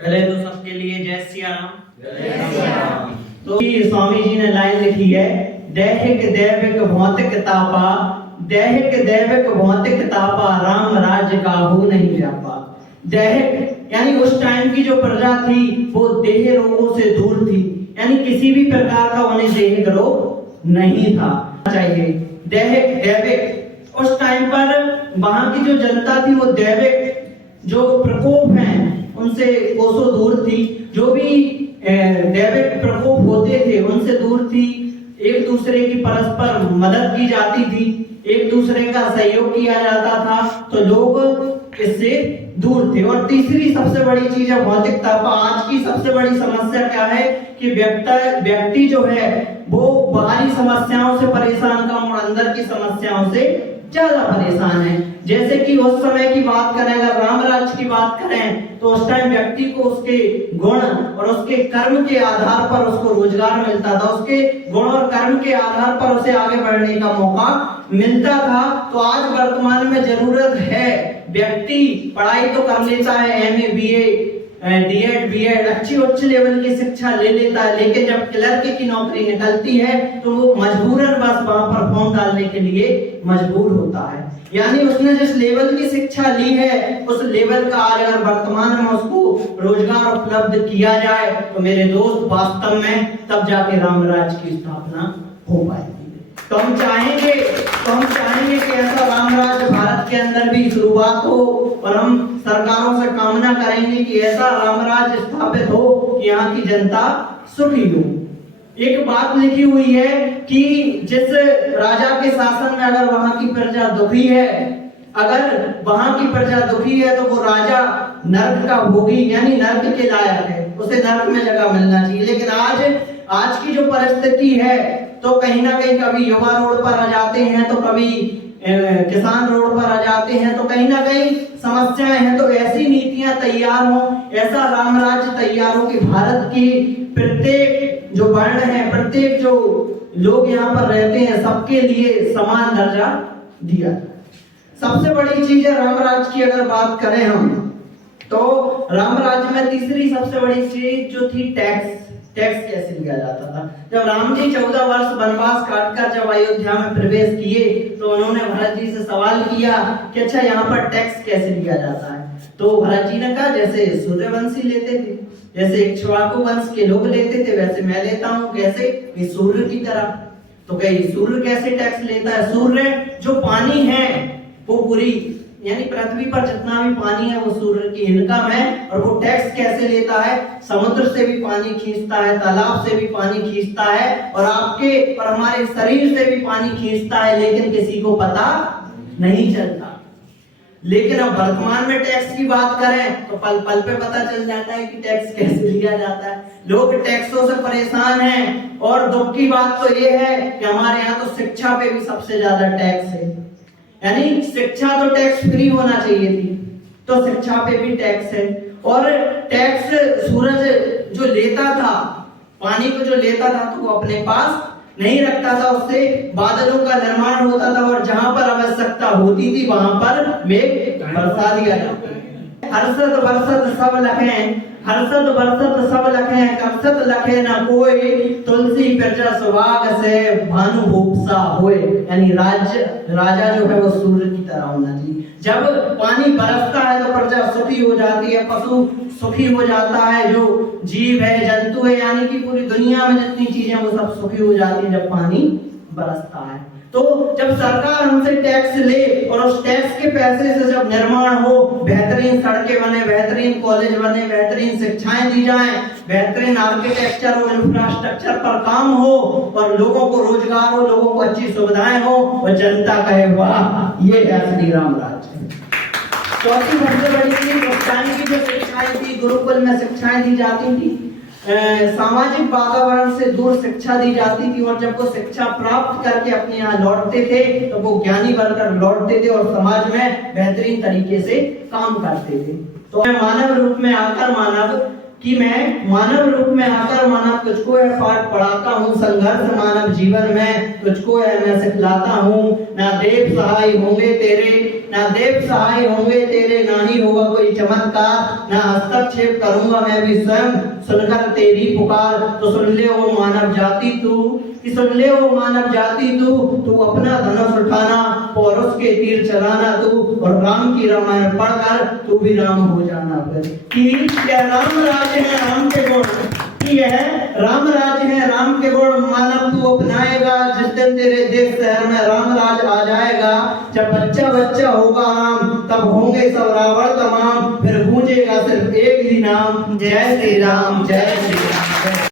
पहले तो सबके लिए जय सिया राम। तो स्वामी जी ने लाइन लिखी है, दैहिक दैविक भौतिक तापा, दैहिक दैविक भौतिक तापा, राम राज्य काहू नहीं व्यापा। दैहिक यानी उस टाइम की जो प्रजा थी वो देह रोगों से दूर थी, यानी किसी भी प्रकार का उन्हें देहिक रोग नहीं था चाहिए। दैहिक दैविक उस टाइम पर वहां की जो जनता थी वो दैविक जो प्रकोप हैं उनसे कोसों दूर थी, जो भी दैविक प्रकोप होते थे उनसे दूर थी। एक दूसरे की परस्पर मदद की जाती थी, एक दूसरे का सहयोग किया जाता था, तो लोग इससे दूर थे। और तीसरी सबसे बड़ी चीज है भौतिकता। आज की सबसे बड़ी समस्या क्या है कि व्यक्ति जो है वो बाहरी समस्याओं से परेशान कम और अंदर की समस्याओं से ज्यादा परेशान है। जैसे कि उस समय की बात करें, अगर राम राज्य की बात करें, तो उस टाइम व्यक्ति को उसके गुण और उसके कर्म के आधार पर उसको रोजगार मिलता था, उसके गुण और कर्म के आधार पर उसे आगे बढ़ने का मौका मिलता था। तो आज वर्तमान में जरूरत है, व्यक्ति पढ़ाई तो कर लेता है, एमए बीए डीएड बीएड अच्छी उच्च लेवल की शिक्षा ले लेता है, लेकिन जब क्लर्क की नौकरी निकलती है तो वो मजबूरन बस वहां पर फॉर्म डालने के लिए मजबूर होता है। यानी उसने जिस लेवल की शिक्षा ली है उस लेवल का आज अगर वर्तमान में उसको रोजगार उपलब्ध किया जाए तो मेरे दोस्त वास्तव में तब जाके राम राज्य की स्थापना हो पाएगी। तो हम चाहेंगे कि ऐसा राम राज्य भारत के अंदर भी शुरुआत हो, और हम सरकारों से कामना करेंगे कि ऐसा राम राज्य स्थापित हो कि यहाँ की जनता सुखी हो। एक बात लिखी हुई है कि जिस राजा के शासन में अगर वहां की प्रजा दुखी है, अगर वहां की प्रजा दुखी है तो वो राजा नर्क का भोगी यानी नर्क के लायक है, उसे नर्क में जगह मिलना चाहिए। लेकिन आज की जो परिस्थिति है तो कहीं ना कहीं कभी युवा रोड पर आ जाते हैं, तो कभी किसान रोड पर आ जाते हैं, तो कहीं ना कहीं समस्याएं हैं। तो ऐसी नीतियां तैयार हो, ऐसा राम राज्य तैयार हो कि भारत की प्रत्येक जो वर्ण है, प्रत्येक जो लोग यहाँ पर रहते हैं, सबके लिए समान दर्जा दिया। सबसे बड़ी चीज है राम राज्य की अगर बात करें हम, तो राम राज्य में तीसरी सबसे बड़ी चीज जो थी टैक्स कैसे लिया जाता था। जब राम जी 14 वर्ष वनवास काटकर जब अयोध्या में प्रवेश किए तो उन्होंने भरत जी से सवाल किया कि अच्छा यहाँ पर टैक्स कैसे लिया जाता है। तो भरत जी ने कहा जैसे सूर्यवंशी लेते थे, जैसे इक्ष्वाकु वंश के लोग लेते थे, वैसे मैं लेता हूँ। कैसे? सूर्य की तरह। तो कहीं सूर्य कैसे टैक्स लेता है? सूर्य जो पानी है वो पूरी यानी पृथ्वी पर जितना भी पानी है वो सूर्य की इनकम है, और वो टैक्स कैसे लेता है? समुद्र से भी पानी खींचता है, तालाब से भी पानी खींचता है, और आपके और हमारे शरीर से भी पानी खींचता है, लेकिन किसी को पता नहीं चलता। लेकिन अब वर्तमान में टैक्स की बात करें तो पल पल पे पता चल जाता है कि टैक्स कैसे लिया जाता है। लोग टैक्सों से परेशान हैं, और दुख की बात तो ये है कि हमारे यहाँ तो शिक्षा पे भी सबसे ज्यादा टैक्स है। यानी शिक्षा तो टैक्स फ्री होना चाहिए थी, तो शिक्षा पे भी टैक्स है। और टैक्स सूरज जो लेता था, पानी को जो लेता था, तो वो अपने पास नहीं रखता था, उससे बादलों का निर्माण होता था, और जहां पर आवश्यकता होती थी वहां पर मेघ बरसा दिया जाता। हर्षद वर्षद सब लखें, हर्षद वर्षद सब लखें, करसत लखे न कोई, तुलसी प्रजा सुहाग से भानु भूपसा होए। यानी राजा जो है वो सूर्य की तरह होना चाहिए। जब पानी बरसता है तो प्रजा सुखी हो जाती है, पशु सुखी हो जाता है, जो जीव है, जंतु है, यानी कि पूरी दुनिया में जितनी चीजें वो सब सुखी हो जाती है जब पानी बरसता है। तो जब सरकार हमसे टैक्स ले और उस टैक्स के पैसे से जब निर्माण हो, बेहतरीन सड़कें बने, बेहतरीन कॉलेज बने, बेहतरीन शिक्षाएं दी जाएं, बेहतरीन आर्किटेक्चर हो, इंफ्रास्ट्रक्चर पर काम हो, और लोगों को रोजगार हो, लोगों को अच्छी सुविधाएं हो, और जनता कहे वाह ये है श्री राम राज्य। चौथी सबसे बड़ी चीज उस टाइम की जो शिक्षाएं थी, गुरुकुल में शिक्षाएं दी जाती थी, सामाजिक वातावरण से दूर शिक्षा दी जाती थी, और जब वो शिक्षा प्राप्त करके अपने यहाँ लौटते थे तो वो ज्ञानी बनकर लौटते थे और समाज में बेहतरीन तरीके से काम करते थे। तो मानव रूप में आकर मानव कि मैं मानव रूप में आकर मानव तुझको है पाठ पढ़ाता हूँ, संघर्ष मानव जीवन में तुझको है मैं सिखलाता हूँ। ना देव सहाय होंगे तेरे, ना देव सहाय होंगे तेरे, ना ही होगा कोई चमत्कार, ना हस्तक्षेप करूंगा मैं भी स्वयं सुनकर तेरी पुकार। तो सुन ले वो मानव जाति तू, कि सुन ले वो मानव जाति तू अपना धनुष उठाना, पौरुष के तीर चलाना तू, और राम की रामायण पढ़कर तू भी राम हो जाना। कि यह राम राज्य है राम के गुण, कि यह राम राज्य है राम के गुण, मानव तू अपनाएगा जिस दिन तेरे देश शहर में राम राज आ जाएगा। जब बच्चा बच्चा होगा राम, तब होंगे सब रावण तमाम, फिर गूंजेगा सिर्फ एक ही नाम, जय श्री राम जय श्री राम।